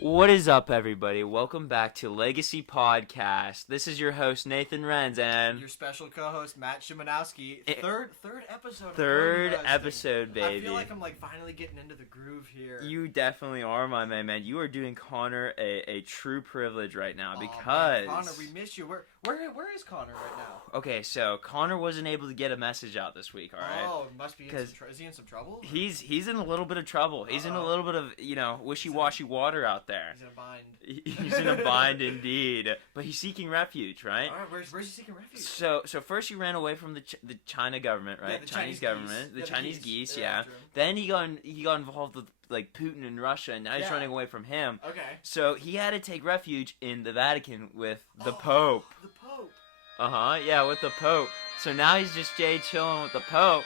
What is up, everybody? Welcome back to Legacy Podcast. This is your host, Nathan Renz, and your special co-host, Matt Szymanowski. Third episode. Third episode, baby. I feel like I'm finally getting into the groove here. You definitely are, my man. You are doing Connor a true privilege right now because... Man, Connor, we miss you. Where is Connor right now? Okay, so Connor wasn't able to get a message out this week, all right? Oh, must be is he in some trouble? He's in a little bit of trouble. He's in a little bit of, wishy-washy water out there. He's in a bind. He's in a bind indeed. But he's seeking refuge, right? All right, where's he seeking refuge? So first he ran away from the China government, right? Yeah, the Chinese government, geese. the Chinese geese, They're yeah. after him. Then he got involved with Putin and Russia, and now he's running away from him. Okay. So he had to take refuge in the Vatican with the Pope. The Pope. Yeah, with the Pope. So now he's just chilling with the Pope.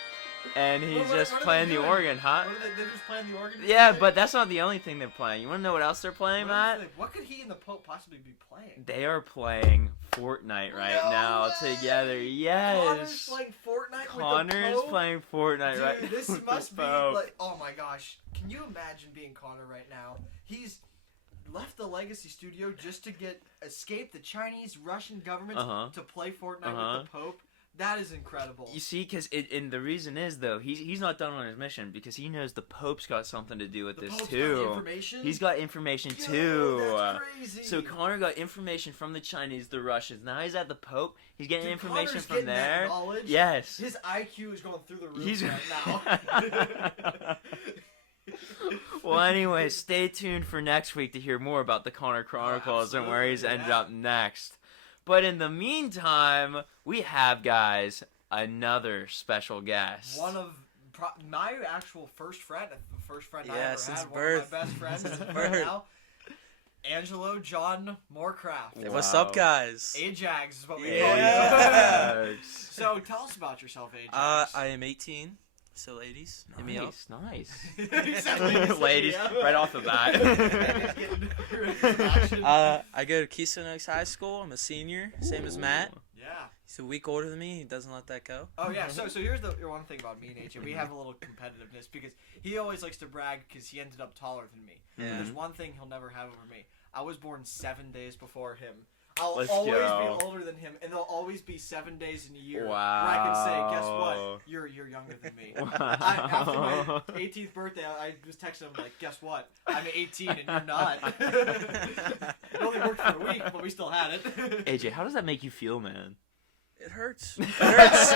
And he's just playing the organ, huh? They're just playing the organ? Yeah, but that's not the only thing they're playing. You want to know what else they're playing, Matt? What could he and the Pope possibly be playing? They are playing Fortnite right now together. Yes. Connor's playing Fortnite with the Pope? Connor's playing Fortnite right now. Dude, this must be like, oh my gosh. Can you imagine being Connor right now? He's left the Legacy studio just to escape the Chinese Russian government to play Fortnite with the Pope. That is incredible. You see, and the reason is, though, he's not done on his mission because he knows the Pope's got something to do with this, too. Got information? He's got information, too. That's crazy. So Connor got information from the Chinese, the Russians. Now he's at the Pope. He's getting information Connor's from getting there. That knowledge. Yes. His IQ is going through the roof right now. Well, anyway, stay tuned for next week to hear more about the Connor Chronicles and where he's ended up next. But in the meantime, we have, guys, another special guest. One of my actual first friend, the first friend I ever since had, birth. One of my best friends since birth now, Angelo John Morecraft. Wow. What's up, guys? AJAX is what we call AJAX. you. So tell us about yourself, AJAX. I am 18. So, ladies, hit me up. Nice. Ladies, right off the bat. I go to Keystone Oaks High School. I'm a senior, same as Matt. Yeah. He's a week older than me. He doesn't let that go. Oh, yeah. So here's the one thing about me and AJ. We have a little competitiveness because he always likes to brag because he ended up taller than me. Yeah. But there's one thing he'll never have over me. I was born 7 days before him. I'll Let's always go. be older than him, and there'll always be 7 days in a year Wow. where I can say, guess what? You're younger than me. Wow. After my 18th birthday, I was texting him like, guess what? I'm 18 and you're not. It only worked for a week, but we still had it. AJ, how does that make you feel, man? It hurts. It hurts.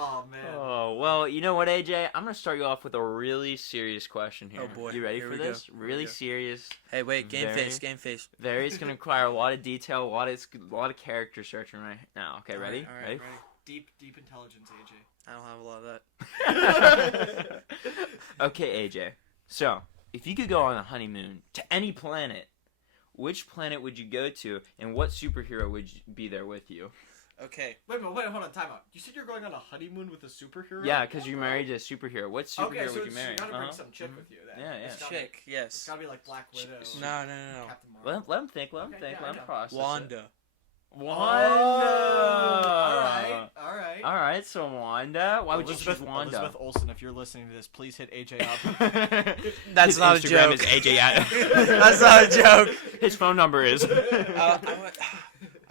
Oh, man. Oh, well, you know what, AJ? I'm going to start you off with a really serious question here. Oh, boy. You ready Here for we this? go. Really serious. Hey, wait. Game Very- face. Game face. It's going to require a lot of detail, a lot of character searching right now. Okay, ready? All right, Ready? Deep intelligence, AJ. I don't have a lot of that. Okay, AJ. So, if you could go on a honeymoon to any planet, which planet would you go to, and what superhero would be there with you? Okay. Wait, hold on, time out. You said you're going on a honeymoon with a superhero? Yeah, because you're married to a superhero. What superhero would you marry? you gotta bring some chick with you then. Yeah, yeah. It's gotta Chick, Be, yes. it's gotta be like Black Widow. No. Captain Marvel. Let him think. Let him process it. Wanda. Wanda! Alright. Alright, so Wanda. Why would you choose Wanda? Elizabeth Olsen, if you're listening to this, please hit AJ up. That's His not a Instagram joke. is AJ. That's not a joke. His phone number is. I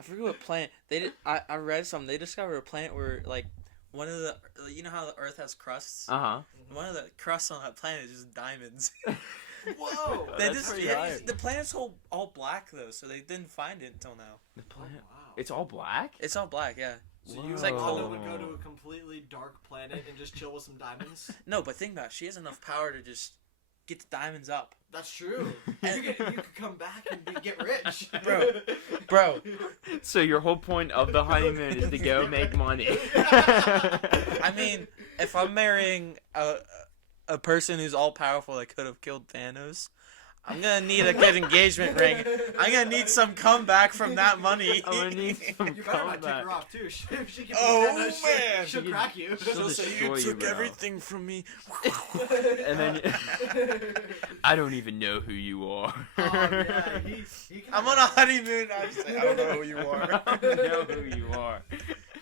forget what planet they did. I read something. They discovered a planet where one of the how the Earth has crusts. Uh-huh. One of the crusts on that planet is just diamonds. Whoa! The planet's all black though, so they didn't find it until now. The planet. Wow. It's all black? It's all black, yeah. So you It's like Wanda would go to a completely dark planet and just chill with some diamonds? No, but think about it. She has enough power to just get the diamonds up. That's true. You could come back and get rich. Bro. So your whole point of the honeymoon is to go make money. I mean, if I'm marrying a person who's all powerful that could have killed Thanos, I'm gonna need a good engagement ring. I'm gonna need some comeback from that money. I'm gonna need some You better not kick comeback. her off too. She can Oh, man, man. she'll crack you. She'll destroy you, bro. everything from me. And then I don't even know who you are. Oh, yeah, he I'm on a honeymoon. I don't know who you are. I don't know who you are.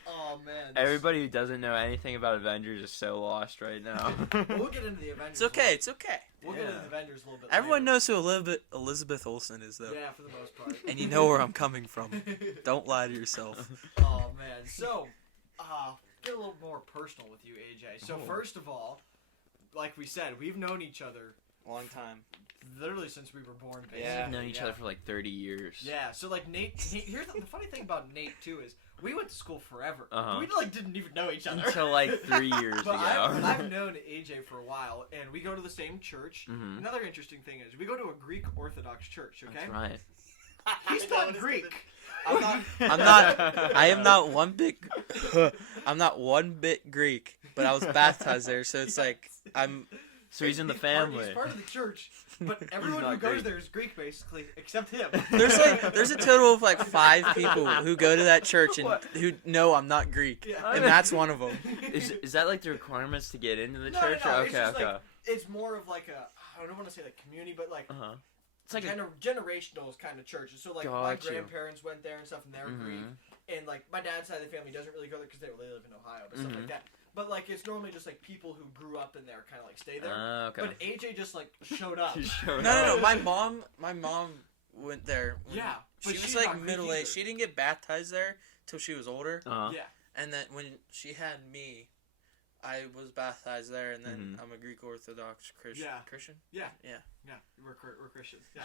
Oh man. Everybody who doesn't know anything about Avengers is so lost right now. We'll get into the Avengers. It's okay. It's okay. We'll go to the vendors a little bit Everyone later. knows who Elizabeth Olsen is, though. Yeah, for the most part. And you know where I'm coming from. Don't lie to yourself. Oh, man. So, get a little more personal with you, AJ. So, first of all, like we said, we've known each other Long time. literally since we were born, basically. Yeah. We've known each other for like 30 years. Yeah, so like Nate here's the funny thing about Nate too is we went to school forever. Uh-huh. We like didn't even know each other Until like 3 years but ago. I've known AJ for a while, and we go to the same church. Mhm. Another interesting thing is we go to a Greek Orthodox church. Okay, That's right. he's not Greek. I am not one bit. I'm not one bit Greek, but I was baptized there, so it's like I'm. So he's in the He's family. part of the church, but everyone who not goes Greek. there is Greek, basically, except him. There's a total of like 5 people who go to that church and What? who know I'm not Greek, Yeah. and that's one of them. Is that like the requirements to get into the No, church? no, Or- it's okay, just okay. like it's more of like a I don't want to say like community, but like Uh-huh. It's like a generational kind of church. So like my Gotcha. grandparents went there and stuff, and they're Greek. Mhm. And like my dad's side of the family doesn't really go there because they live in Ohio, but stuff Mhm. like that. But like it's normally just like people who grew up in there kind of like stay there. Okay. But AJ just like showed up. He showed No. up. My mom went there. When Yeah, but she was she's like not Greek middle either. aged. She didn't get baptized there till she was older, Uh-huh. Yeah. and then when she had me, I was baptized there, and then Mhm. I'm a Greek Orthodox Christian. Yeah. Christian. Yeah. Yeah. Yeah. We're Christians. Yeah.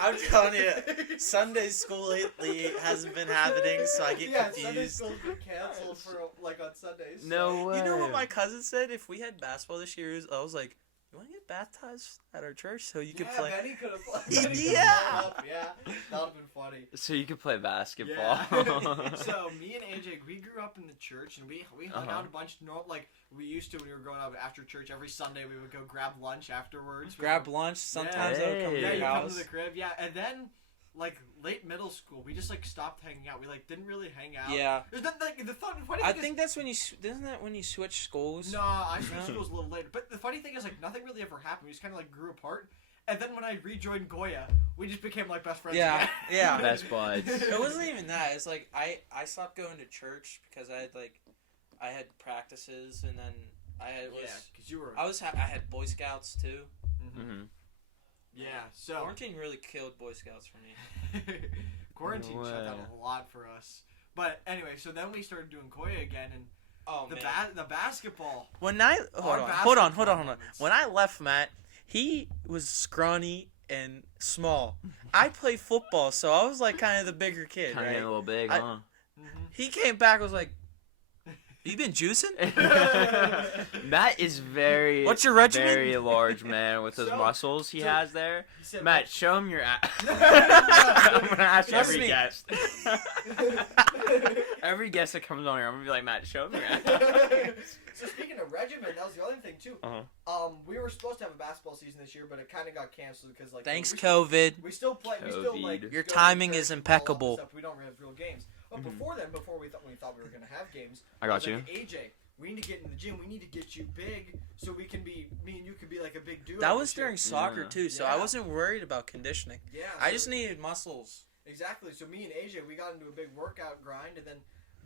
I'm telling you, Sunday school lately hasn't been happening, so I get Sunday confused. school's been canceled for like on Sundays. No way. You know what my cousin said? If we had basketball this year, I was like, "You want to get baptized at our church so you could Yeah, play?" Benny could have played. Yeah. Yeah. That would have been funny. So you could play basketball. Yeah. So me and AJ, we grew up in the church, and we hung Uh-huh. out a bunch. Like we used to when we were growing up. After church, every Sunday we would go grab lunch afterwards. Grab lunch. Sometimes I would come to Hey. Yeah, your you come house. to the crib. Yeah, and then like late middle school, we just like stopped hanging out. We like didn't really hang out. Yeah. There's nothing like the funny I thing think that's when isn't that when you switch schools? is, I switched No? schools a little later. But the funny thing is like nothing really ever happened. We just kind of like grew apart. And then when I rejoined Goya, we just became like best friends. Yeah, again. yeah. Best buds. It wasn't even that. It's like I stopped going to church because I had practices, and then I had because you were. I had Boy Scouts too. hmm Yeah, so Quarantine really killed Boy Scouts for me. quarantine No shut down way. a lot for us. But anyway, so then we started doing Koya again, and Oh the basketball. When I hold on. basketball When I left Matt, he was scrawny and small. I played football, so I was like kind of the bigger kid, Kind of getting a right? little big, I- huh? He came back, was like, "You been juicing?" Matt is very. What's your regimen? Very large man with those So- muscles he so- has there. He said, Matt, show him your ass. No, I'm gonna ask Trust every me. guest. Every guest that comes on here, I'm gonna be like, Matt, show him your ass. So speaking of regimen, that was the other thing too. Uh-huh. We were supposed to have a basketball season this year, but it kind of got canceled because like. Thanks, we COVID. We still play. We still like. COVID. Your go to timing church is and all that impeccable. stuff. We don't have real games. But Mhm. before then, before we thought we were gonna have games, I I got was you. like, AJ, we need to get in the gym. We need to get you big so we can be. Me and you could be like a big duo. That was this year. during soccer Yeah. too, so I Yeah. wasn't worried about conditioning. Yeah. I so- just needed muscles. Exactly. So me and AJ, we got into a big workout grind, and then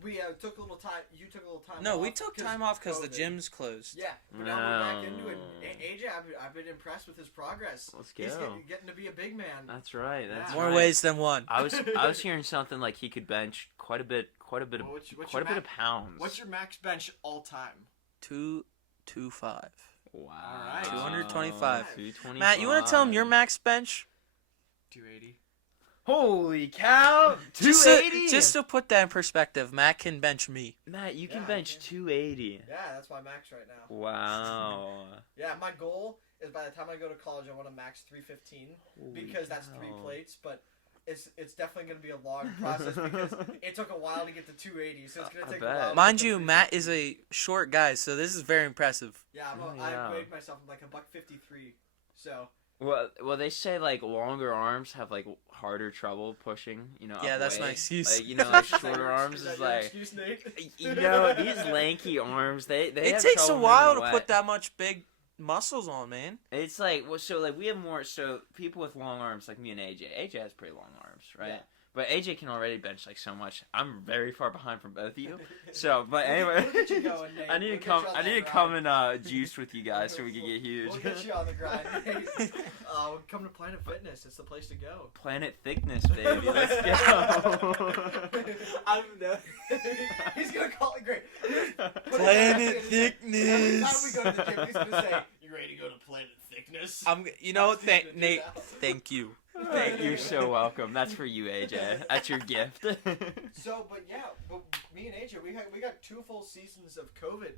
we took a little time. You took a little time. No, off we took time off because the COVID. gym's closed. Yeah, but now we're back into it. No. AJ, I've been impressed with his progress. Let's He's go. getting to be a big man. That's right. That's Yeah. More right. ways than one. I was hearing something like he could bench quite a bit Well, of what's quite your a bit ma- of pounds. What's your max bench all time? 225. Wow. Alright. 225. 225. Matt, you want to tell him your max bench? 280. Holy cow! Just 280. just to put that in perspective, Matt can bench me. Matt, you can Yeah, bench I can. 280. Yeah, that's my max right now. Wow. Yeah, my goal is by the time I go to college, I want to max 315 because that's 3 cow. plates, but. It's definitely going to be a long process because it took a while to get to 280, so it's going I to take a bet. while. to Mind get to you, Matt 315. is a short guy, so this is very impressive. Yeah, Oh, I yeah. weighed myself. I'm like a $153. So Well, they say like longer arms have like harder trouble pushing. You know. Yeah, up that's my weight. excuse. Like, you know, like Is that shorter your- arms that is your like. excuse, Nate? You know, these lanky arms, they It have takes a trouble while to moving put weight. that much big muscles on, man. It's like, well, so like we have more, so people with long arms like me and AJ has pretty long arms, right? Yeah. But AJ can already bench like so much. I'm very far behind from both of you. So, but anyway, We'll get you going, Nate. I need We'll to get you come. on I that need to grind. come and juice with you guys so we can get huge. We'll get you on the grind. Come to Planet Fitness. It's the place to go. Planet thickness, baby. Let's go. He's gonna call it great. Planet Every time we thickness. go to the gym, he's gonna say, "You ready to go to Planet Thickness?" Nate, thank you. You're so welcome. That's for you, AJ. That's your gift. So, but me and AJ, we got 2 full seasons of COVID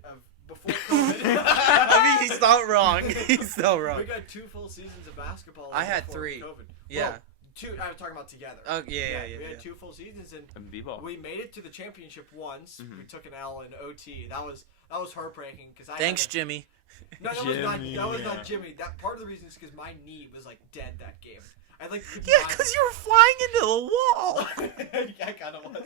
before COVID. I mean, he's not wrong. He's not wrong. We got 2 full seasons of basketball. I had before 3. COVID. Yeah. Well, 2. I'm talking about together. Oh, yeah. We had 2 full seasons, and B-ball. we made it to the championship once. Mhm. We took an L in OT. That was heartbreaking because I. Thanks, Jimmy. No, that Jimmy. was not Jimmy. That part of the reason is because my knee was like dead that game. I like. could Yeah, not- because you were flying into the wall. Yeah, I kind of was.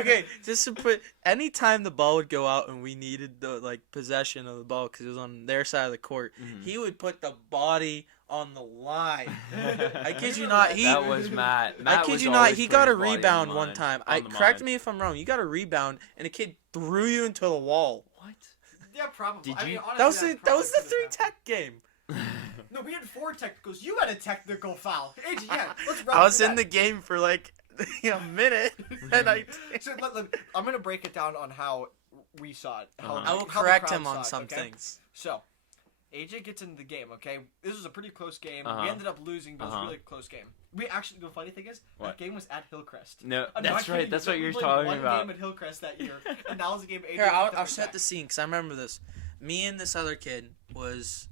Okay, just to put, anytime the ball would go out and we needed the possession of the ball because it was on their side of the court, Mhm. he would put the body on the line. I kid you not, That was Matt. I Matt kid was you not, always he put got his a body on rebound the one line. time. On the Correct line. me if I'm wrong. You got a rebound and a kid threw you into the wall. What? Yeah, probably. Did I mean, you- honestly, That was the probably 3 could've happened. tech game. No, we had 4 technicals. You had a technical foul. AJ, yeah, let's run I was through in the that. game for a minute, and So I'm gonna break it down on how we saw it. How, Uh-huh. I will how the correct crowd him saw on it, some okay? things. So, AJ gets into the game. Okay, this was a pretty close game. Uh-huh. We ended up losing, but it was a Uh-huh. really close game. We actually, the funny thing is, What? that game was at Hillcrest. No, I'm that's not right. kidding That's you. what We you're played talking one about. game at Hillcrest that year, and that was the game. AJ Here, picked I'll up set back. the scene because I remember this. Me and this other kid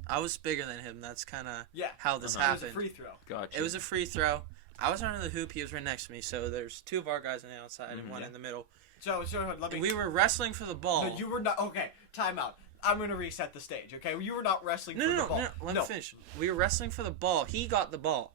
I was bigger than him. That's kind of Yeah, how this Uh-huh. it was a happened. free throw. Gotcha. It was a free throw. I was running the hoop. He was right next to me. So there's 2 of our guys on the outside and Mhm. 1 Yeah. in the middle. So let me. And we were wrestling for the ball. No, you were not. Okay, time out. I'm gonna reset the stage. Okay, you were not wrestling No, for no, the no, ball. no, let me finish. We were wrestling for the ball. He got the ball,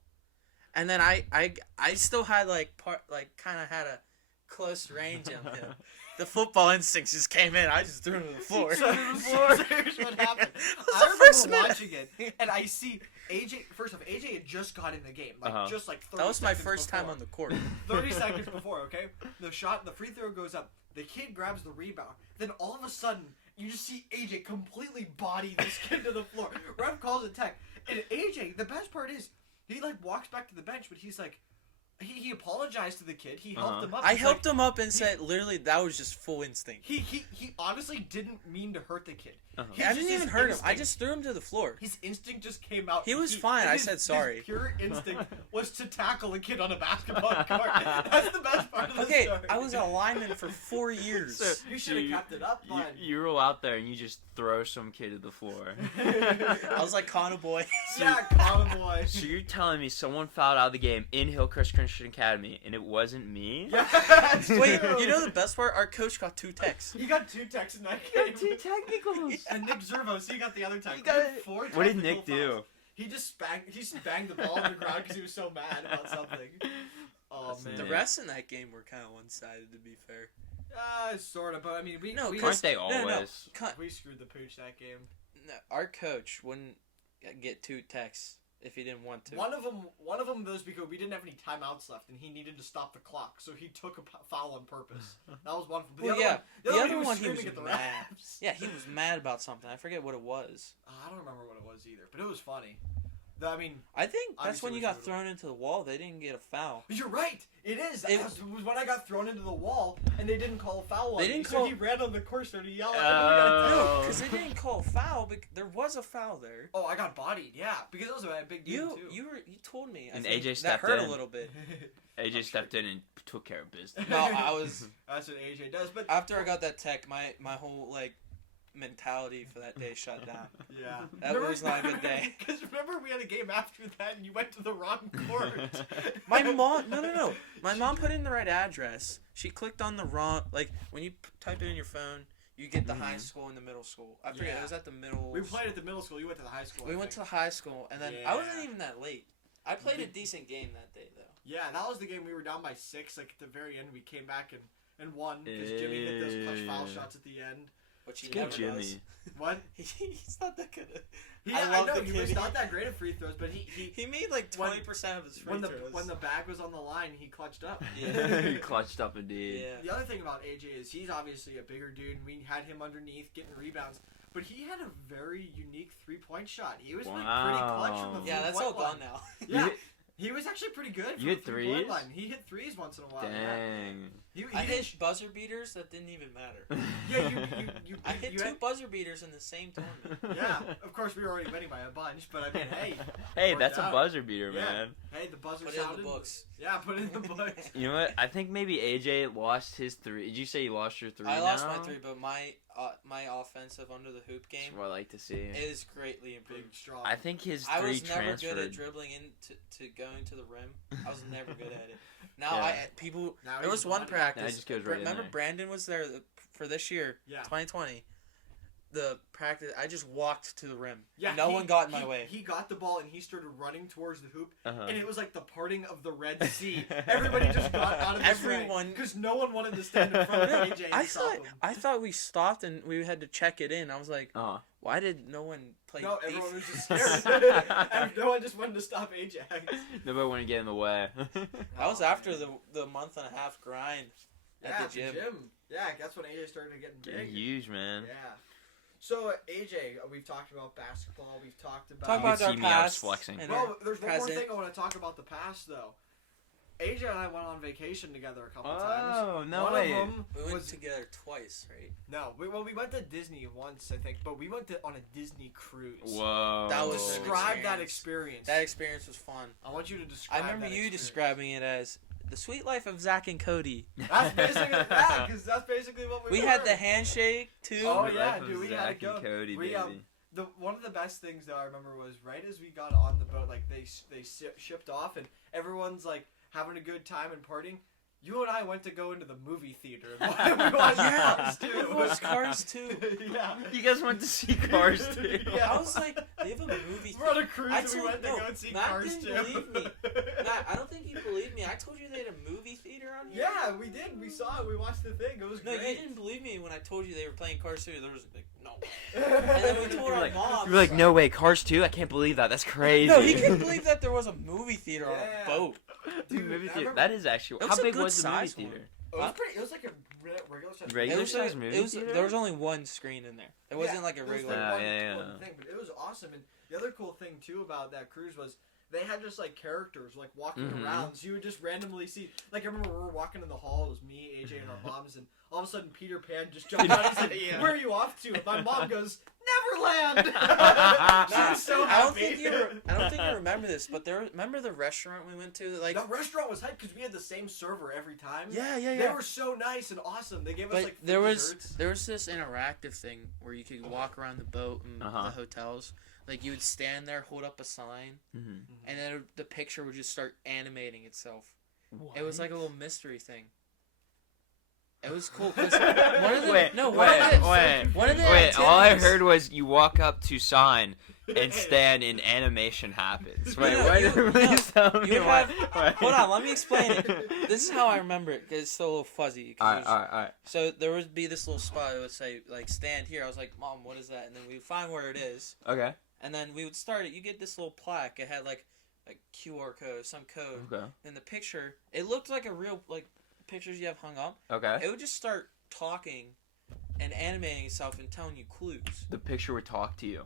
and then I still had kind of had a close range on him. The football instincts just came in. I just threw him to the floor. So here's what happened. was I the remember first minute. watching it, and I see AJ. First off, AJ had just got in the game, Uh-huh. just like 30 That was my seconds first time before. on the court. 30 seconds before, okay? The free throw goes up. The kid grabs the rebound. Then all of a sudden, you just see AJ completely body this kid to the floor. Ref calls it tech. And AJ, the best part is, he walks back to the bench, but he's like, he apologized to the kid. He helped Uh-huh. him up. I He's helped like, him up and said, literally, that was just full instinct. He honestly didn't mean to hurt the kid. Uh-huh. He I just- didn't his even hurt him. I instinct- just threw him to the floor. His instinct just came out. He and was fine. I his- said sorry. His pure instinct was to tackle a kid on a basketball court. That's the best part of the Okay, story. I was a lineman for 4 years. So- You should have you- kept it up, man. You roll out there and you just throw some kid to the floor. I was like Connor Boy. Yeah, Colin boy. So you're telling me someone fouled out of the game in Hillcrest Christian Academy and it wasn't me? Yeah, that's Wait, true. you know the best part? Our coach got 2 techs. He got 2 techs in that game. technicals. And Nick Zervos, he got the other tech. He got We had 4 What did technical Nick do? fouls. He just banged the ball on the ground because he was so mad about something. Oh That's man. The rest in that game were kind of one-sided, to be fair. Sort of, but I mean, we No, we, Aren't they No, no, no. always? we screwed the pooch that game. No, our coach wouldn't get 2 techs if he didn't want to. One of them was because we didn't have any timeouts left, and he needed to stop the clock, so he took a foul on purpose. That was one of them. But Well, the yeah. other The one, other one, he screaming was at the mad. refs. Yeah, he was mad about something. I forget what it was. I don't remember what it was either, but it was funny. I mean, I think that's Obviously when you it got was thrown into the wall. They didn't get a foul. you're right. It is. It- That was when I got thrown into the wall, and they didn't call a foul on They me. didn't So call- he ran on the course, started yelling. Oh. Because they didn't call a foul, but there was a foul there. Oh, I got bodied. Yeah, because it was a big deal You too. you told me. I And think AJ that stepped hurt in. a little bit. AJ stepped in and took care of business. No, I was That's what AJ does. But after I got that tech, my whole mentality for that day shut down. yeah, That was not a good day. Because remember, we had a game after that, and you went to the wrong court. My mom, no. My mom put in the right address. She clicked on the wrong, when you type it in your phone, you get the high Mhm. school and the middle school. I forget, Yeah. it was at the middle. We played at the middle school. You went to the high school. We I went to think. the high school, and then I wasn't Yeah. even that late. I played a decent game that day, though. Yeah, that was the game we were down by 6. At the very end, we came back and won because Jimmy hit those clutch foul shots at the end. which he It's good, never Jimmy. does. What? He's not that good. I love know the he kid. was not that great at free throws, but He made like 20% of his free throws. when the bag was on the line, he clutched up. Yeah. He clutched up indeed. Yeah. The other thing about AJ is he's obviously a bigger dude. We had him underneath getting rebounds, but he had a very unique 3-point shot. He was like pretty clutch from the Yeah, that's all three-point gone now. Yeah, he was actually pretty good. You hit from the 3-point threes? line. He hit threes once in a while. Dang. Yeah. I hit buzzer beaters that didn't even matter. Yeah, I hit you two had, buzzer beaters in the same tournament. yeah, of course we were already winning by a bunch, but I mean, hey. Hey, worked that's a out. buzzer beater, Yeah. man. Hey, the buzzer Put it in sounded. the books. Yeah, put it in the books. You know what? I think maybe AJ lost his 3. Did you say you lost your 3 I lost now? my 3, but my offensive under the hoop game That's what I like to see. is greatly Big, improved. strong. I think his 3 I was never transferred. good at dribbling to going to the rim. I was never good at it. Now Yeah. Now there he's was one body. practice. Now he just goes right in Remember there. Brandon was there for this year, Yeah. 2020. The practice, I just walked to the rim. Yeah, no one got in my way. He got the ball and he started running towards the hoop, Uh-huh. and it was like the parting of the Red Sea. Everybody just got out of the Everyone- because no one wanted to stand in front of AJ and stop him. I thought we stopped and we had to check it in. I was like, Uh-huh. why did no one play? No, everyone was defense? just scared. And no one just wanted to stop AJAX. Nobody want to get in the way. That was after the month and a half grind Yeah, at the gym. Yeah, that's when AJ started getting big. Huge, man. Yeah. So AJ, we've talked about basketball. We've talked about. Talk You about can our see me, I was past. flexing. and Well, our there's one more present. thing I want to talk about the past though. AJ and I went on vacation together a couple Oh, times. no one way. of them We went was together twice, right? no. We went to Disney once, I think, but we went on a Disney cruise. Whoa. That was an Describe that experience. That experience was fun. I want you to describe. I remember that you experience. describing it as the sweet life of Zach and Cody. That's basically that, because that's basically what we We were. had the handshake too. Oh, Sweet yeah, life of dude, we had Zach to go. and Cody, We, baby. One of the best things though I remember was right as we got on the boat, like they shipped off and everyone's like having a good time and partying. You and I went to go into the movie theater. And we watched Yeah, Cars 2. we watched Cars 2. Yeah. You guys went to see Cars too. Yeah. I was like, they have a movie. We're on a cruise I and we told- went to no, go and see Matt Cars didn't 2. believe me. Matt, I don't think you believed me. I told you they had a movie theater on here. Yeah, we did. We saw it. We watched the thing. It was No, great. you didn't believe me when I told you they were playing Cars 2. There was like, no. And then we told You're our like, mom. you're like, no way, Cars 2? I can't believe that. That's crazy. No, he couldn't believe that there was a movie theater on Yeah. a boat. Dude, Dude, movie I theater. remember- That is actually. It How was a big good was the movie size one. theater? It was pretty. It was like a regular size. Regular It was size like, movie it was, theater? there was only one screen in there. It wasn't like a it was regular. Yeah, one yeah. thing, but it was awesome. And the other cool thing too about that cruise was they had just like characters like walking Mhm. around. So you would just randomly see. Like I remember we were walking in the hall. It was me, AJ, and our moms, and all of a sudden Peter Pan just jumped out and said, Yeah. "Where are you off to?" And my mom goes, "Neverland." She Nah, was so I don't happy. think you remember this, but remember the restaurant we went to? Like, the restaurant was hyped because we had the same server every time. yeah. They were so nice and awesome. They gave us But like free there was desserts. this interactive thing where you could walk around the boat and Uh-huh. the hotels. Like you would stand there, hold up a sign, Mhm. and then the picture would just start animating itself. What? It was like a little mystery thing. It was cool. 'Cause one of the Wait, no, one wait, of the, wait. one of the Wait, all I activities- heard was you walk up to sign and stand and animation happens. Wait, No, what? you- Please tell me you what. have- what? Hold on, let me explain it. This is how I remember it, because it's still a little fuzzy. 'Cause Alright. So there would be this little spot that would say, like, stand here. I was like, Mom, what is that? And then we would find where it is. Okay. And then we would start it. You get this little plaque. It had, like QR code, some code. Okay. And the picture, it looked like a real, like, pictures you have hung up. Okay. It would just start talking and animating itself and telling you clues. The picture would talk to you.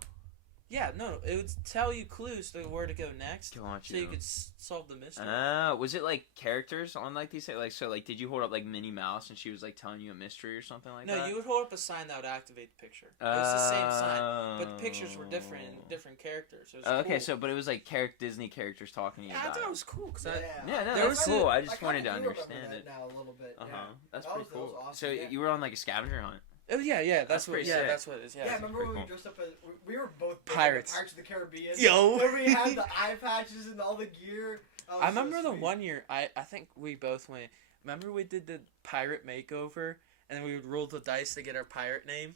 Yeah, no, it would tell you clues to where to go next. Got So you could solve the mystery. Was it like characters on like these like so like did you hold up like Minnie Mouse and she was like telling you a mystery or something like that? No, you would hold up a sign that would activate the picture. It was the same sign, but the pictures were different and different characters. It was Okay, cool. so but it was like Disney characters talking to you Yeah, I about thought it it. was cool because Yeah, no, There that's was cool. I I just kinda wanted to do remember understand that it. now a little bit. Uh huh. Yeah. That's That pretty was cool. awesome, So yeah. you were on like a scavenger hunt. oh yeah, that's what. pretty Yeah, sick. that's what it is. Yeah, Yeah, remember pretty when we cool. dressed up as we were both big Pirates. into Pirates of the Caribbean. Yo. Where we had the eye patches and all the gear. That was I remember so the sweet. one year. I think we both went. Remember we did the pirate makeover, and then we would roll the dice to get our pirate name.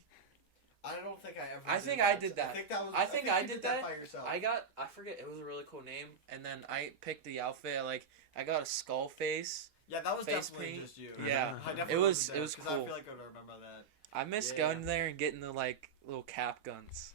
I don't think I ever. I did think that. I did that. I think that was. I think I you did that that. by yourself. I forget. It was a really cool name, and then I picked the outfit. I got a skull face. Yeah, that was face definitely paint. just you. Yeah. I definitely It was wasn't there, 'cause cool. I feel like I would remember that. I miss Yeah. going there and getting the like little cap guns,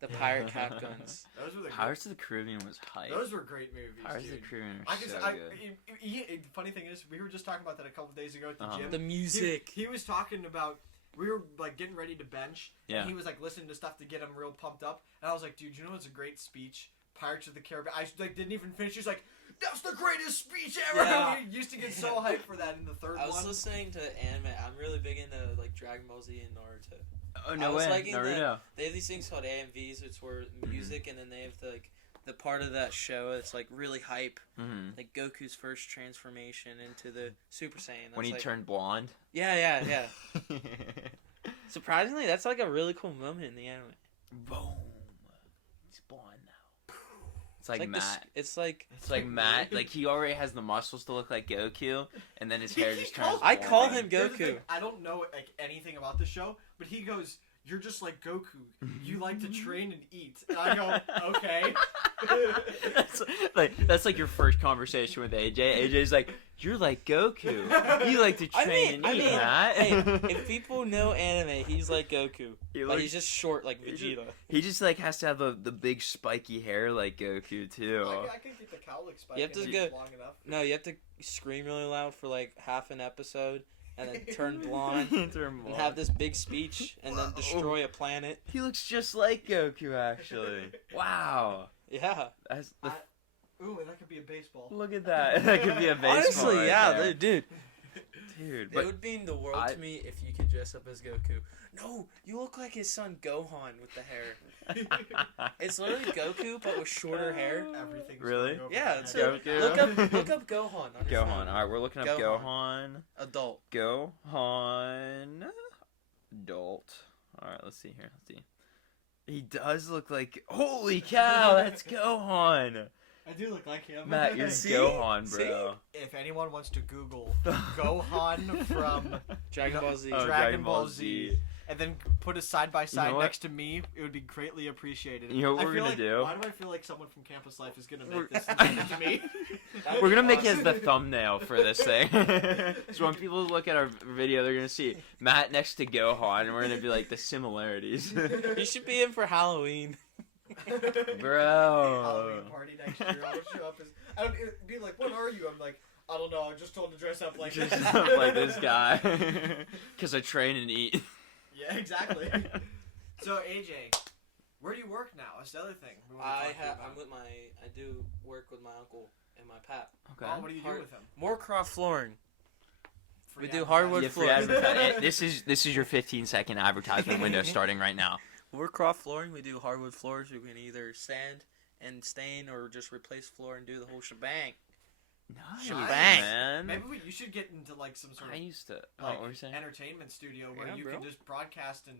the pirate cap guns. Those were the Pirates of the Caribbean was hype. Those were great movies. Pirates dude. of the Caribbean I are can, so I, good. funny thing is, we were just talking about that a couple days ago at the gym. The music. He was talking about. We were like getting ready to bench, Yeah. and he was like listening to stuff to get him real pumped up. And I was like, "Dude, you know what's a great speech? Pirates of the Caribbean." I like didn't even finish. He's like, "That's the greatest speech ever." Yeah. We used to get so hyped for that in the third I was one. listening to anime. I'm really big into like Dragon Ball Z and Naruto. Oh I no was way! liking Naruto. They have these things called AMVs, which were music, and then they have the part of that show that's like really hype, Mm-hmm. like Goku's first transformation into the Super Saiyan. That's When he like, turned blonde. Yeah. Surprisingly, that's like a really cool moment in the anime. Boom. He's blonde now. It's like the s- Matt. it's like It's like Matt. Like he already has the muscles to look like Goku, and then his hair just turns. I blonde. call him Here's the Goku. thing, I don't know like anything about the show, but he goes, "You're just like Goku. You like to train and eat." And I go, "Okay." that's like your first conversation with AJ. AJ's like, "You're like Goku. You like to train and eat, Matt." hey, if people know anime, he's like Goku. He But looks- he's just short like he just- Vegeta. He just like has to have the big spiky hair like Goku too. I can keep the cowlick spike You have to in go- long enough. No, you have to scream really loud for like half an episode, and then turn blonde, Turn and have this big speech, and then destroy a planet. He looks just like Goku, actually. Wow. Yeah. That's the. Ooh, that could be a baseball. Look at that. That could be a baseball. Honestly, right yeah, there. dude. Dude, It but would mean the world I- to me if you could dress up as Goku. No, you look like his son Gohan with the hair. It's literally Goku, but with shorter hair. Everything's Really? going over Yeah, my it's head. Goku. look up Gohan on your Gohan. phone. All right, we're looking up Gohan. Gohan. Adult. Gohan. Adult. All right, let's see here. Let's see. He does look like. Holy cow! That's Gohan. I do look like him. Matt, you're See? Gohan, bro. If anyone wants to Google Gohan from Dragon Ball Z. Oh, Dragon Ball Z, and then put us side by side what? next to me, it would be greatly appreciated. You know what I we're feel gonna like, do? Why do I feel like someone from Campus Life is gonna We're- make this and send it to me? We're gonna make it as the thumbnail for this thing. So when people look at our video, they're gonna see Matt next to Gohan, and we're gonna be like the similarities. You should be in for Halloween. Bro. Halloween party next year. I'll show up as. I don't it'd be like, what are you? I'm like, I don't know. I'm just told to dress up like Just this. like this guy. Because I train and eat. Yeah, exactly. So AJ, where do you work now? That's the other thing. we wanna talk to you about. I do work with my uncle and my pap. Okay. Oh, what do you do Hard- with him? Moorcroft flooring. Free We do advertising. hardwood Yeah, free floor. advertising. This is your 15-second advertisement window starting right now. Moorcroft flooring. We do hardwood floors. We can either sand and stain or just replace floor and do the whole shebang. Nice, Shebang. man. Maybe you should get into like some sort I of used to. Oh, like what were you saying? entertainment studio where Yeah, you bro. can just broadcast and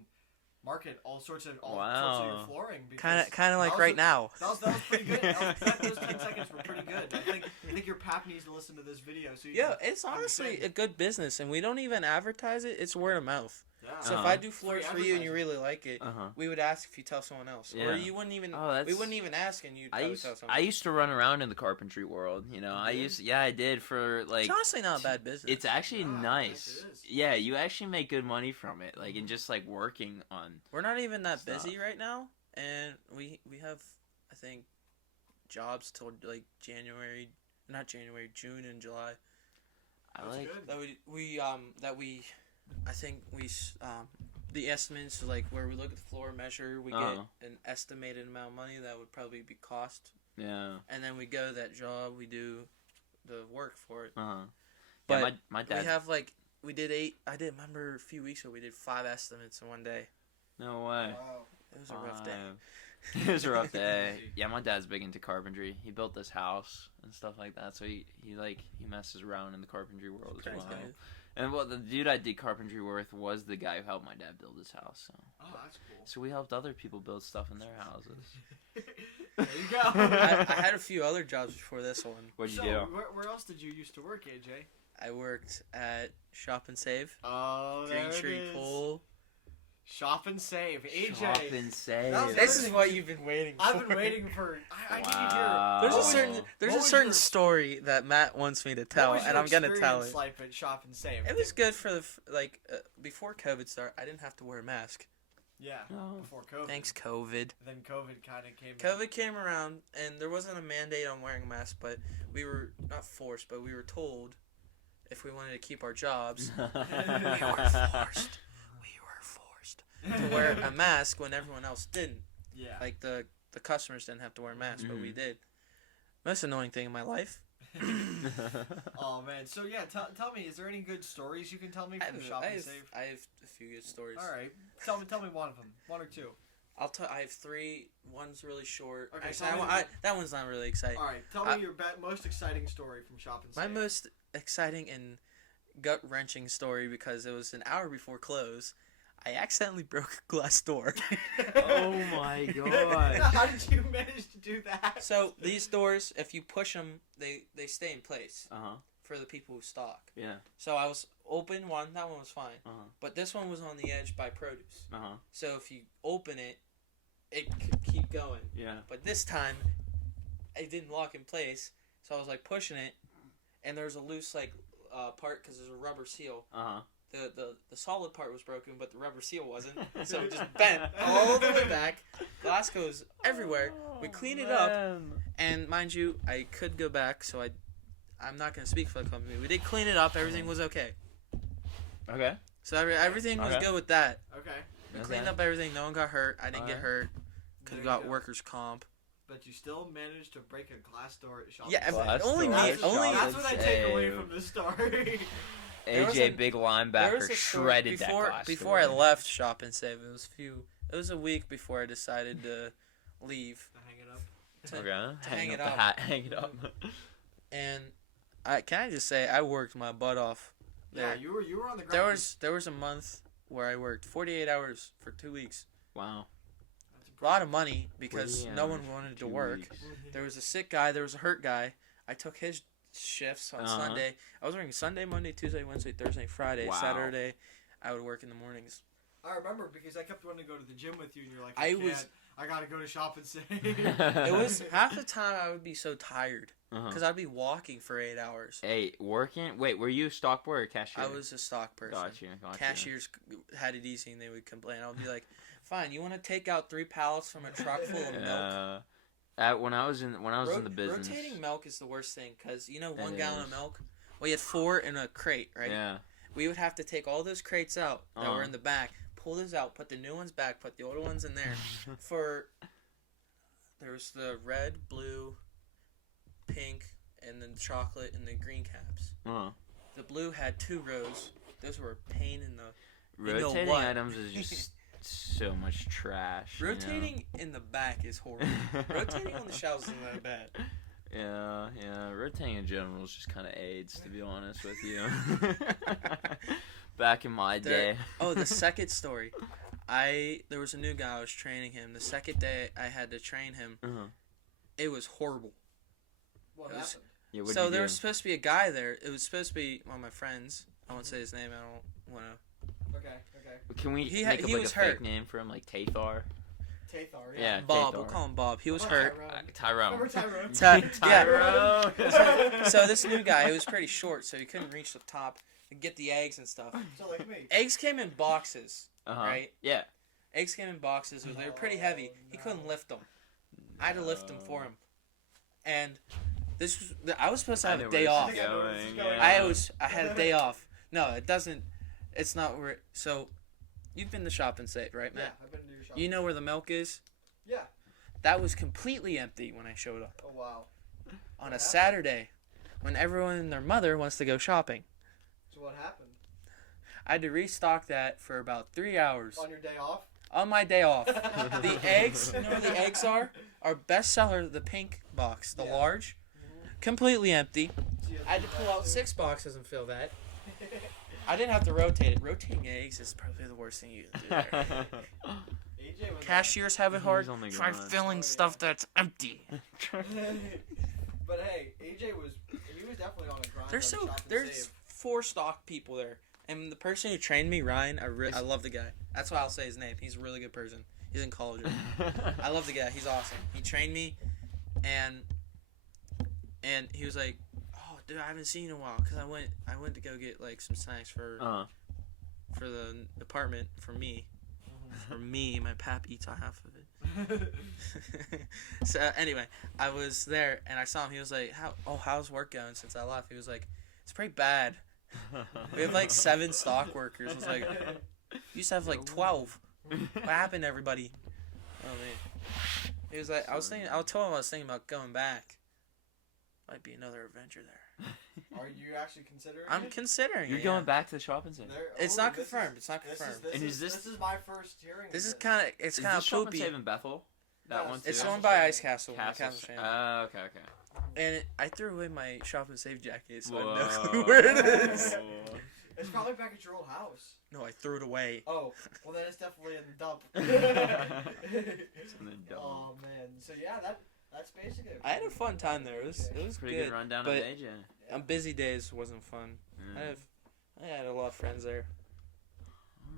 market all sorts of your Wow. flooring. Kind because of like that was right a- now. That was pretty good. Those 10 seconds were pretty good. I think your pap needs to listen to this video. So you Yeah, can it's honestly a understand. good business, and we don't even advertise it. It's word of mouth. Yeah. So if Uh-huh. I do floors Free for you and you advertising. really like it, Uh huh. we would ask if you tell someone else, Yeah. or you wouldn't even. Oh, that's. We wouldn't even ask, and you'd I probably used, tell someone. I used to run around in the carpentry world. You know, I did? used. Yeah, I did for like. It's honestly not a bad business. It's actually Ah, nice. yes, it is. Yeah, you actually make good money from it. Like, and just like working on. We're not even that Stuff. busy right now, and we have, I think, jobs till like June and July. I That's like. good. I think the estimates like where we look at the floor measure, we Uh-huh. get an estimated amount of money that would probably be cost, Yeah. and then we go to that job, we do the work for it. Uh huh. But Yeah, my dad. we have like we did 8. I did remember a few weeks ago we did 5 estimates in one day. No way. Wow. It was a rough day. It was a rough day. Yeah, my dad's big into carpentry. He built this house and stuff like that. So he messes around in the carpentry world as Pretty well. good. And well, the dude I did carpentry with was the guy who helped my dad build his house. So Oh, that's cool. so we helped other people build stuff in their houses. There you go. I had a few other jobs before this one. What'd you so, do? Where else did you used to work, AJ? I worked at Shop and Save, Oh, Green there Tree it is. Pool. Shop and save. AJ. Shop and save. That was This is what you've been waiting for. I've been waiting for. I need to Wow. hear. There's What a was certain your- story that Matt wants me to tell, what was and your I'm gonna tell experience it. like at Shop and Save? It was good for the before COVID started. I didn't have to wear a mask. Yeah. Oh. Before COVID. Thanks, COVID. Then COVID kind of came. COVID came around, and there wasn't a mandate on wearing a mask, but we were not forced, but we were told if we wanted to keep our jobs, we were forced. We were forced to wear a mask when everyone else didn't. Yeah. Like the customers didn't have to wear masks, but we Mhm. did. Most annoying thing in my life. Oh man. So yeah, tell me, is there any good stories you can tell me from Shop and Save? I have a few good stories. All right. Tell me one of them. One or two. I have three. One's really short. Okay, Actually, tell me that one's not really exciting. All right. Tell me your most exciting story from Shop and My Save. most exciting and gut-wrenching story, because it was an hour before close, I accidentally broke a glass door. Oh my god. How did you manage to do that? So these doors, if you push them, they stay in place Uh-huh. for the people who stock. Yeah. So I was open one, that one was fine. Uh-huh. But this one was on the edge by produce. Uh-huh. So if you open it, it could keep going. Yeah. But this time, it didn't lock in place. So I was like pushing it, and there was a loose part because there's a rubber seal. Uh-huh. The solid part was broken, but the rubber seal wasn't. So it just bent all the way back. Glass goes everywhere. We cleaned it up, and mind you, I could go back, so I'm not going to speak for the company. We did clean it up. Everything was okay. Okay. So everything was Okay. good with that. Okay. We cleaned up everything. No one got hurt. I didn't get Alright. hurt because There we you got go. workers' comp. But you still managed to break a glass door at Shop Yeah, and Save. Glass only door me. at Only Shop That's what I take away Save. from this story. There was AJ, a- big there linebacker, was a story shredded before that glass before I door. left Shop and Save. It was a week before I decided to leave. Hang it up. Okay. hang up it the up. hat. Hang it up. And can I just say I worked my butt off there. Yeah, you were on the ground. There was a month where I worked 48 hours for 2 weeks. Wow. A lot of money because 48 no one hours, wanted to 2 work. weeks. There was a sick guy. There was a hurt guy. I took his shifts on Uh-huh. Sunday. I was working Sunday, Monday, Tuesday, Wednesday, Thursday, Friday, Wow. Saturday. I would work in the mornings. I remember because I kept wanting to go to the gym with you, and you're like, I gotta go to Shop and Save. It was half the time I would be so tired Uh-huh. because I'd be walking for 8 hours. Hey, working? Wait, were you a stock boy or cashier? I was a stock person. Gotcha. Cashiers had it easy and they would complain. I would be like, "Fine, you want to take out 3 pallets from a truck full of milk?" When I was in the business. Rotating milk is the worst thing because you know 1 It gallon is. of milk. We had 4 in a crate, right? Yeah. We would have to take all those crates out that were Uh-huh. in the back, pull those out, put the new ones back, put the older ones in there. There was the red, blue, pink, and then chocolate and the green caps. Uh-huh. The blue had 2 rows. Those were a pain in the. know Rotating what? items is just so much trash. Rotating in the back is horrible. Rotating on the shelves isn't that bad. Yeah. Rotating in general is just kind of AIDS, to be honest with you. Back in my day. Oh, the second story. There was a new guy. I was training him. The second day I had to train him. Uh-huh. It was horrible. What It was- happened? Yeah, what'd So you there do? was supposed to be a guy there. It was supposed to be one of my friends. I won't say his name. I don't want to. Okay. Can we he make up he like was a fake hurt. name for him, like Tathar? Tathar, Yeah. Bob. Tathar. We'll call him Bob. He was What hurt. Tyrone? Tyrone. Remember Tyrone? Tyrone. So this new guy, he was pretty short, so he couldn't reach the top to get the eggs and stuff. So like me. Eggs came in boxes, Uh-huh. right? Yeah. Eggs came in boxes. They were pretty heavy. He couldn't lift them. I had to lift them for him. And I was supposed to have I a know day where off. this is going, Yeah. I had a day off. No, it doesn't. It's not where. So, you've been to Shop and Save, right, Yeah, Matt? I've been to your shop. You know where the milk is? Yeah. That was completely empty when I showed up Oh wow. on a happened? Saturday, when everyone and their mother wants to go shopping. So what happened? I had to restock that for about 3 hours On your day off? on my day off. The eggs, you know where the eggs are? Our best seller, the pink box, the Yeah. large, completely empty. So you I had to pull out 6 boxes and fill that. I didn't have to rotate it. Rotating eggs is probably the worst thing you can do there. AJ was Cashiers have it hard. He's only Try gone. filling Oh, yeah. stuff that's empty. But hey, AJ was definitely on a grind. There's on Shop and there's Save. 4 stock people there, And the person who trained me, Ryan, I love the guy. That's why I'll say his name. He's a really good person. He's in college. I love the guy. He's awesome. He trained me, and he was like, "Oh, dude, I haven't seen you in a while." Because I went to go get like some snacks for the apartment for me. For me, my pap eats half of it. So anyway, I was there and I saw him. He was like, how's work going since I left? He was like, it's pretty bad. We have like 7 stock workers. I was like, you used to have like 12. What happened to everybody? Oh man. He was like, I told him I was thinking about going back. Might be another adventure there. Are you actually considering I'm it? considering You're it. going back to the shopping center. It's not confirmed. It's not confirmed. This is my first hearing. This is of kind of Is kind the of shopping poopy. center in Bethel? That Yes. one too? It's Castle owned by Shannon. Ice Castle. Castle Shannon. Okay. And I threw away my shop and save jacket, so I Whoa. have no clue where it is. It's probably back at your old house. No, I threw it away. Oh, well then it's definitely in the dump. It's in the dump. Oh man, so yeah, that's basically. I had a fun time there. It was Pretty good. good rundown but of AJ. On busy days wasn't fun. I had a lot of friends there.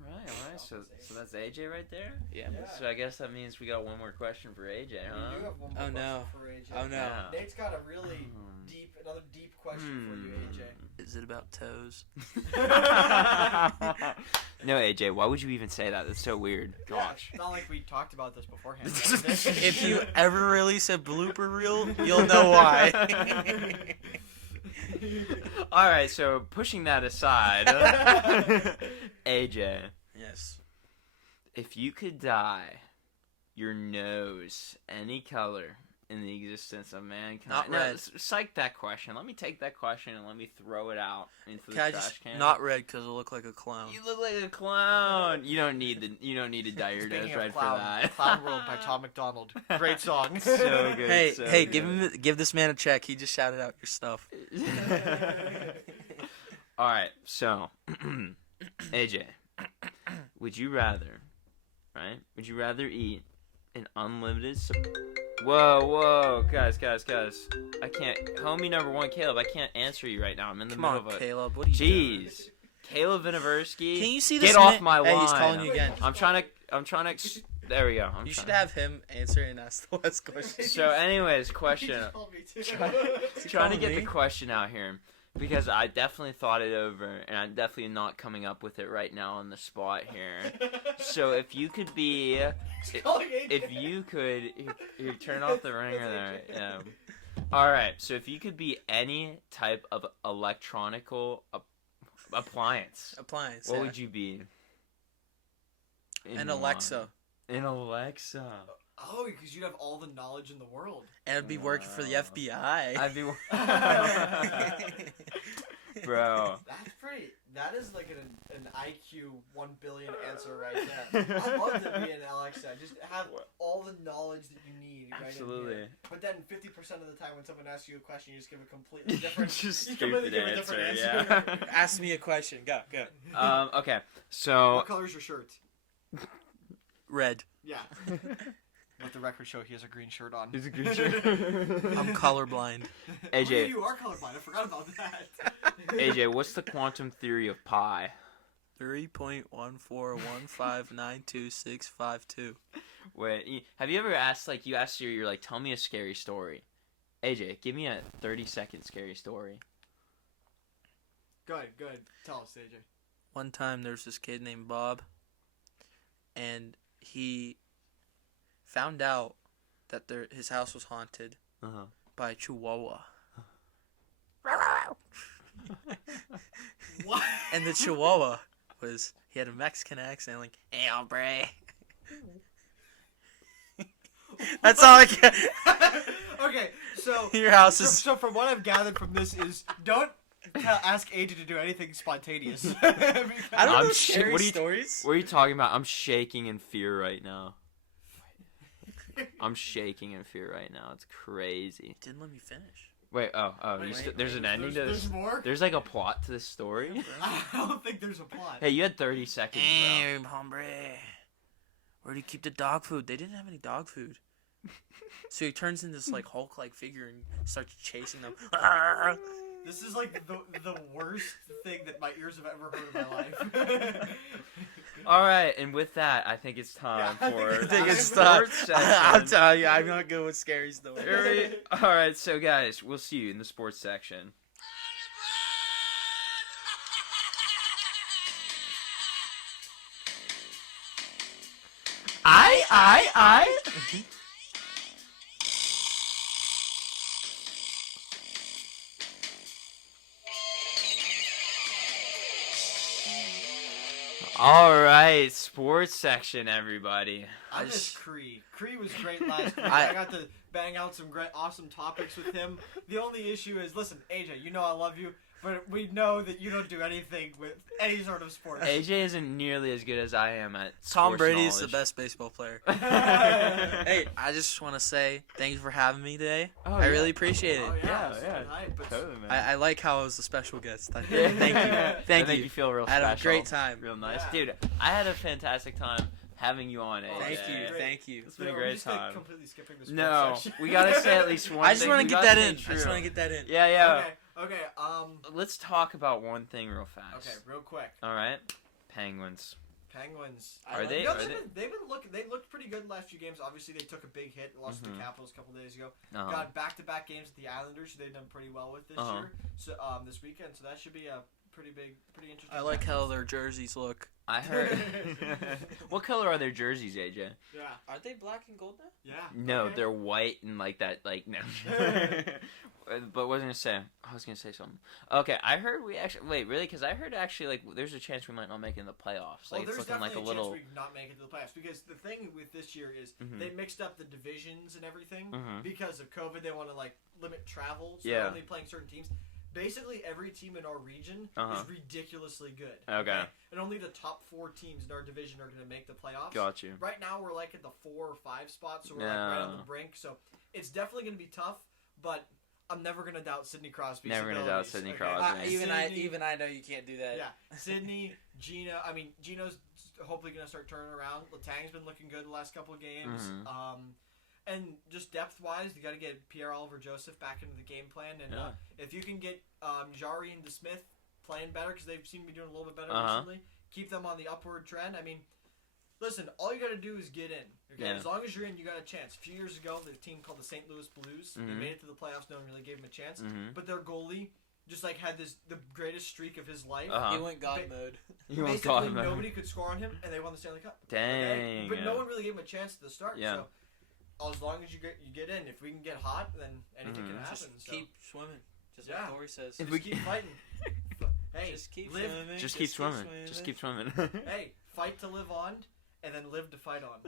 All right. So that's AJ right there. Yeah. So I guess that means we got one more question for AJ, We huh? do have one more Oh, question no. for AJ. Oh no. Yeah. Nate's got a really another deep question for you, AJ. Is it about toes? No, AJ, why would you even say that? That's so weird. Gosh. Yeah, it's not like we talked about this beforehand. If you ever release a blooper reel, you'll know why. All right, so pushing that aside, AJ, Yes. if you could dye your nose any color in the existence of mankind, Not no, red. Psych that question. Let me take that question and let me throw it out into the Can I trash just can. not red because I look like a clown? You look like a clown. You don't need to dye your nose Speaking red of for Clown, that. Clown World by Tom McDonald. Great song. So good. Hey, so hey, good. give this man a check. He just shouted out your stuff. All right, so AJ, would you rather eat an unlimited? Whoa, guys, I can't. Homie number 1, Caleb, I can't answer you right now. I'm in the Come middle on, of a. Caleb. What are you doing? Jeez, Caleb Vinoversky. Can you see this? Get off my line. Hey, he's calling you again. I'm trying to. There we go. You should have him answer and ask the last question. So, anyways, He question. just called me too. Trying to get me? the question out here because I definitely thought it over and I'm definitely not coming up with it right now on the spot here. So if you could be, if you could, here, turn off the ringer there. Yeah. All right. So if you could be any type of electronical appliance, what would you be? An Alexa. An Alexa. Oh, because you'd have all the knowledge in the world. And I'd be working for the FBI. I'd be. Bro. That is like an IQ 1 billion answer right there. I'd love to be an Alexa. Just have all the knowledge that you need. Right Absolutely. In here. But then 50% of the time when someone asks you a question, you just give a completely different. Just you completely stupid give a different answer, answer. Ask me a question. Go. Okay. So. What color is your shirt? Red. Yeah. Let the record show he has a green shirt on. He's a green shirt. I'm colorblind. AJ. Oh, you are colorblind. I forgot about that. AJ, what's the quantum theory of pi? 3.141592652. Wait, have you ever asked, like, you asked Siri, you're like, tell me a scary story. AJ, give me a 30-second scary story. Go ahead. Tell us, AJ. One time there's this kid named Bob, and he found out that his house was haunted by a chihuahua. What? And the chihuahua he had a Mexican accent, like, hey, hombre. That's all I get. Okay, so Your house is... So from what I've gathered from this is don't ask AJ to do anything spontaneous. I don't I'm know sh- scary what are you- stories. What are you talking about? I'm shaking in fear right now. I'm shaking in fear right now. It's crazy. Didn't let me finish. Wait, there's an ending to this? There's more? There's like a plot to this story? I don't think there's a plot. Hey, you had 30 seconds, bro. Hey, hombre. Where do you keep the dog food? They didn't have any dog food. So he turns into this like Hulk-like figure and starts chasing them. This is like the worst thing that my ears have ever heard in my life. All right, and with that, I think it's time Yeah, for I think it's time. sports I'm section. telling you, I'm not good with scary stories. All right, so guys, we'll see you in the sports section. I. All right, sports section, everybody. I miss Cree. Cree was great last week. I got to bang out some great, awesome topics with him. The only issue is, listen, AJ, you know I love you, but we know that you don't do anything with any sort of sports. AJ isn't nearly as good as I am at Tom sports Brady is the knowledge. best baseball player. Hey, I just want to say thank you for having me today. I really appreciate it. Oh, Yeah, it's yeah. good hype, but Totally, man. I like how I was a special guest. Thank Yeah. you. That Thank make you. you feel real I had special. a great time. Real nice. Yeah. Dude, I had a fantastic time having you on, AJ. Thank you. Great. Thank you. It's been a We're great just, like, time. completely skipping the sports No, section. we gotta say at least one I just thing. want to We get gotta that stay in. I just true. want to get that in. Yeah, yeah. Okay, Let's talk about one thing real fast. okay, real quick. All right. Penguins. Penguins. Are they? You know, Are they? they've been looking. They looked pretty good the last few games. Obviously, they took a big hit, lost to Mhm. the Capitals a couple days ago. Uh-huh. Got back-to-back games with the Islanders, who they've done pretty well with this Uh-huh. year. So this weekend, so that should be a pretty interesting. I like match. how their jerseys look. I heard. What color are their jerseys, AJ? Yeah. Are they black and gold now? Yeah. No, Okay. they're white and like that. Like no. But what was I gonna say? I was gonna say something. Okay, I heard we actually wait really because I heard actually like there's a chance we might not make it in the playoffs. Like Well, it's there's looking like a definitely little. chance we not make it to the playoffs because the thing with this year is Mhm. they mixed up the divisions and everything Mhm. because of COVID. They want to like limit travel, so Yeah. they're only playing certain teams. Basically, every team in our region Uh-huh. is ridiculously good. Okay. And only the top 4 teams in our division are going to make the playoffs. Got you. Right now, we're like at the 4 or 5 spot, so we're like right on the Yeah. brink. So it's definitely going to be tough, but I'm never going to doubt Sidney Crosby's Never gonna doubt abilities, Sidney okay? Crosby. Sidney- I know you can't do that. Yeah, Sydney, Gino. I mean, Gino's hopefully going to start turning around. Letang's been looking good the last couple of games. Mhm. And just depth-wise, you got to get Pierre-Oliver Joseph back into the game plan. And Yeah. if you can get Jari and DeSmith playing better, because they've seemed to be doing a little bit better Uh-huh. recently, keep them on the upward trend. I mean, listen, all you got to do is get in. Okay, Yeah. as long as you're in, you got a chance. A few years ago, the team called the St. Louis Blues, they Mhm. made it to the playoffs. No one really gave them a chance. Mhm. But their goalie just like had the greatest streak of his life. Uh-huh. He went God mode. You almost Basically, got him. nobody could score on him, and they won the Stanley Cup. Dang. But no one really gave him a chance at the start. Yeah. So as long as you get in, if we can get hot, then anything can Mhm. happen. Just so. keep swimming. Just Yeah. like Corey says. If Just we keep fighting. Hey, Just keep live. swimming. Just keep swimming. Just keep swimming. Hey, fight to live on, and then live to fight on.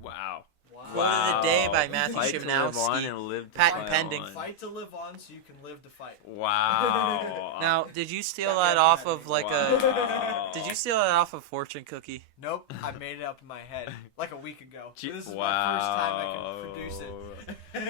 Wow. Wow. Quote of the day by Matthew Fight to live on Shimnowski. and live to Patent fight pending. on. Fight to live on, so you can live to fight. Wow. Now, did you steal That that man- off that of man- like Wow. a? Did you steal that off of Fortune Cookie? Nope, I made it up in my head like a week ago. Gee- This is wow. my first time I can produce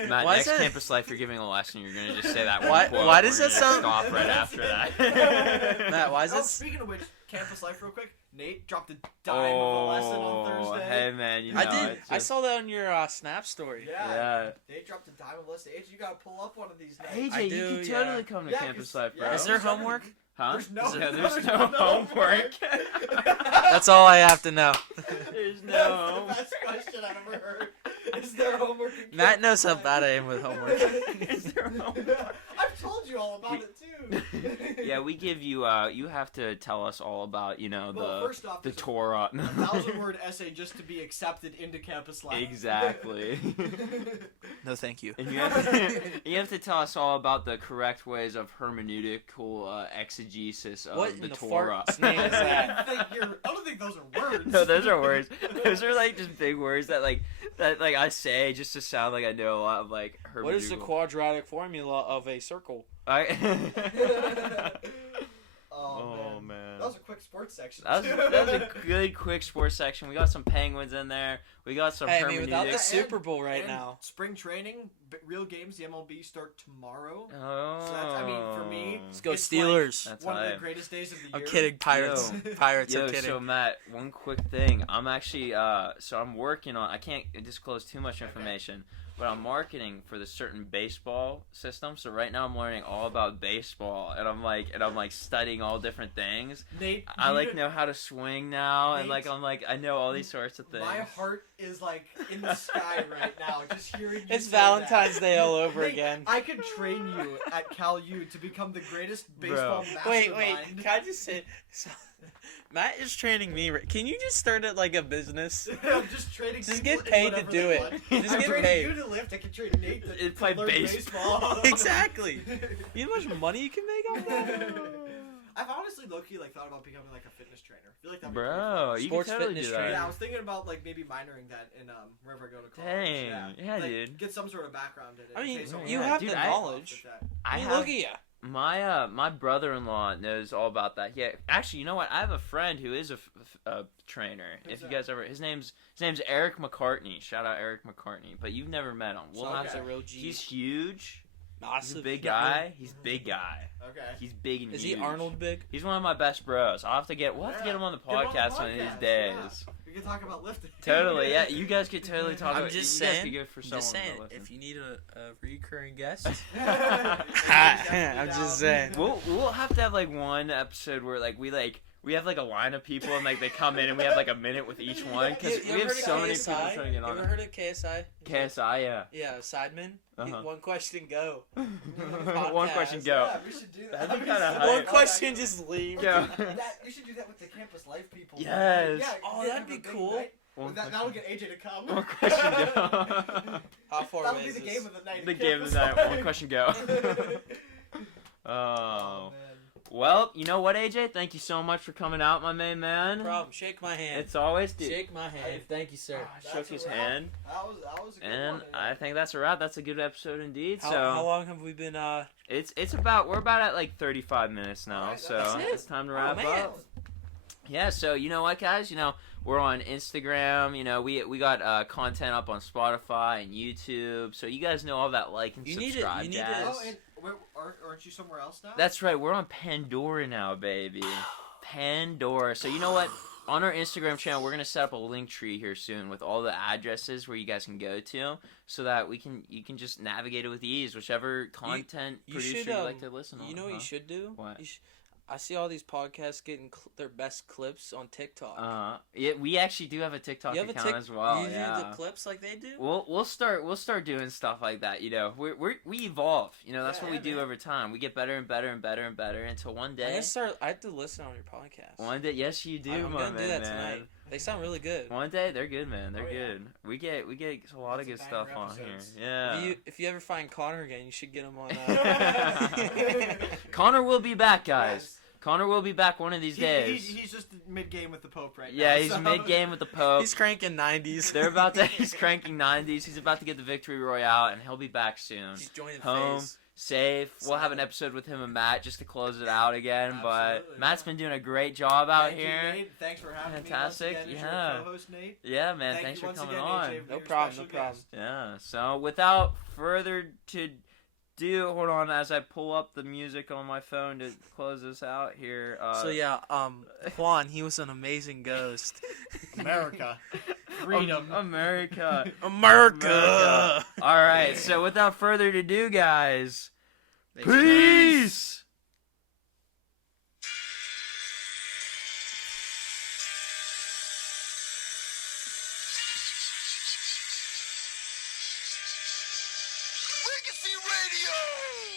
it. Matt, Why next is that- campus life, you're giving a lesson. You're gonna just say that. one Why- quote, why and does we're that gonna sound- Stop right after that. Matt, why is Oh, it? speaking of which, campus life, real quick. Nate dropped a dime of a lesson on Thursday. Hey man, you know I did. it's I just- saw that on your Snap story. Yeah. Nate dropped a dime of a lesson. AJ, you gotta pull up one of these nights. AJ, I you do, can yeah. totally come to Yeah, campus 'cause- life, bro. yeah, Is there who's ever- homework? Huh? There's no- There's no homework. That's all I have to know. There's That's no. the best question I've ever heard. Is there homework? in Matt knows how campus bad I life? am with homework. Is there homework? I've told you all about it too. Yeah, we give you. You have to tell us all about Well, first off, the there's Torah. a 1,000-word essay just to be accepted into campus life. Exactly. No, thank you. And you have to tell us all about the correct ways of hermeneutical exegesis of What in the the Torah. fart's name is that? I don't think those are words. No, those are words. Those are like just big words that I say just to sound like I know a lot of like hermeneutical. What is the quadratic formula of a circle? Oh, man. man. That was a quick sports section. That was a good quick sports section. We got some Penguins in there. We got some Hey, I mean, without the hermeneutics. Super Bowl right And now. Spring training, real games, the MLB start tomorrow. Oh. So that's, I mean, for me, Let's go it's Steelers. That's one of the hype. greatest days of the I'm year. kidding, Pirates. Yo. Pirates, Yo, I'm kidding. so Matt, one quick thing. I'm actually, so I'm working on. I can't disclose too much information, but I'm marketing for this certain baseball system. So right now I'm learning all about baseball, and I'm like studying all different things. Nate, I know how to swing now, and Nate, I know all these sorts of things. My heart is like in the sky right now, just hearing you It's say Valentine's Day all over Nate, again. I could train you at Cal U to become the greatest baseball Wait, mastermind. can I just say, so, Matt is training me. Can you just start it like a business? I'm just training. Just people get paid in to whatever do they it. want. Just I'm get training paid. you to lift. I can train Nate to Play learn baseball. Exactly. You know how much money you can make off that? I've honestly low-key thought about becoming like a fitness trainer. I feel like that'd be Bro, pretty you Sports can totally fitness do that. trainer. Yeah, I was thinking about like maybe minoring that in wherever I go to college. Dang, yeah, like, dude. Get some sort of background in it. I mean, in case someone you else have dude, the I- knowledge. with that. I mean, have- look at you. My brother-in-law knows all about that. Yeah, actually, you know what? I have a friend who is a trainer. Who's If you that? guys ever, his name's Eric McCartney. Shout out Eric McCartney. But you've never met him. We'll Okay. have He's to. a real G. He's huge. He's a Massive. big guy. He's big guy. Okay. He's big and Is huge. he Arnold big? He's one of my best bros. We'll have to get him on the Get him on the podcast one of these podcast, days. yeah. We can talk about lifting. Totally, yeah. You guys could totally talk I'm about. just you guys saying. could go for I'm someone just saying. to listen. If you need a recurring guest, I'm just saying. We'll have to have like one episode where we have like a line of people and like they come in and we have like a minute with each one because You we ever have heard so of many people KSI? trying to get You on. ever heard of KSI? KSI, yeah. Yeah, Sidemen. Uh-huh. One question, go. One question, go. Yeah, we should do that. That'd be That'd kinda so hype. One fun, question, actually. just leave. Yeah. We should do that with the campus life people. Yes. Yeah, Oh, yeah, that'd have be a big cool. night. One That'll get AJ to come. One question, go. How far That'll away be is the this? game of the night. The at game of the campus night. life. One question, go. Oh, Oh. man. Well, you know what, AJ? Thank you so much for coming out, my main man. No problem. Shake my hand. It's always Shake my hand. Thank you, sir. That's shook his a wrap. hand. That was a good And one. I think that's a wrap. That's a good episode indeed. How long have we been? We're about at like 35 minutes now, Alright, so that's it. it's time to wrap man. up. Yeah, so you know what, guys? You know, we're on Instagram. You know, we got content up on Spotify and YouTube. So you guys know all that like and You need it- subscribe, you need jazz. it. Oh, and aren't you somewhere else now? That's right. We're on Pandora now, baby. Pandora. So you know what? On our Instagram channel, we're gonna set up a link tree here soon with all the addresses where you guys can go to, so that you can just navigate it with ease, whichever content you producer should, you like to listen on. You know what you should do? What? I see all these podcasts getting their best clips on TikTok. Yeah, we actually do have a TikTok You have account as well. You Yeah. do the clips like they do? We'll start doing stuff like that. You know, we evolve. You know, that's Yeah, what we yeah, do man. over time. We get better and better and better and better until one day. I have to listen on your podcast. One day, yes, you do, I'm my gonna do that man. tonight. They sound really good. One day, they're good, man. They're Oh, yeah. good. We get a lot of Lots good of stuff banger on here. episodes. Yeah. If you ever find Connor again, you should get him on. Connor will be back, guys. Yes. Connor will be back one of these days. He's just mid-game with the Pope right Yeah, now. he's so- mid-game with the Pope. He's cranking 90s. He's cranking 90s. He's about to get the victory royale, and he'll be back soon. He's joining Home. phase. Safe. We'll have an episode with him and Matt just to close it out again. But Absolutely, Matt's yeah. been doing a great job out Thank you, here. Nate. Thanks for having Fantastic, me once again as yeah. your co-host, Nate. Yeah, man. Thank Thanks you for once coming again, on. AJ, for No your problem, special no problem. guest. Yeah. So without further ado, hold on as I pull up the music on my phone to close this out here. So yeah, Juan, he was an amazing ghost. America. Freedom. America. America. All right. So without further ado, guys, Thanks, man. peace. Legacy Radio!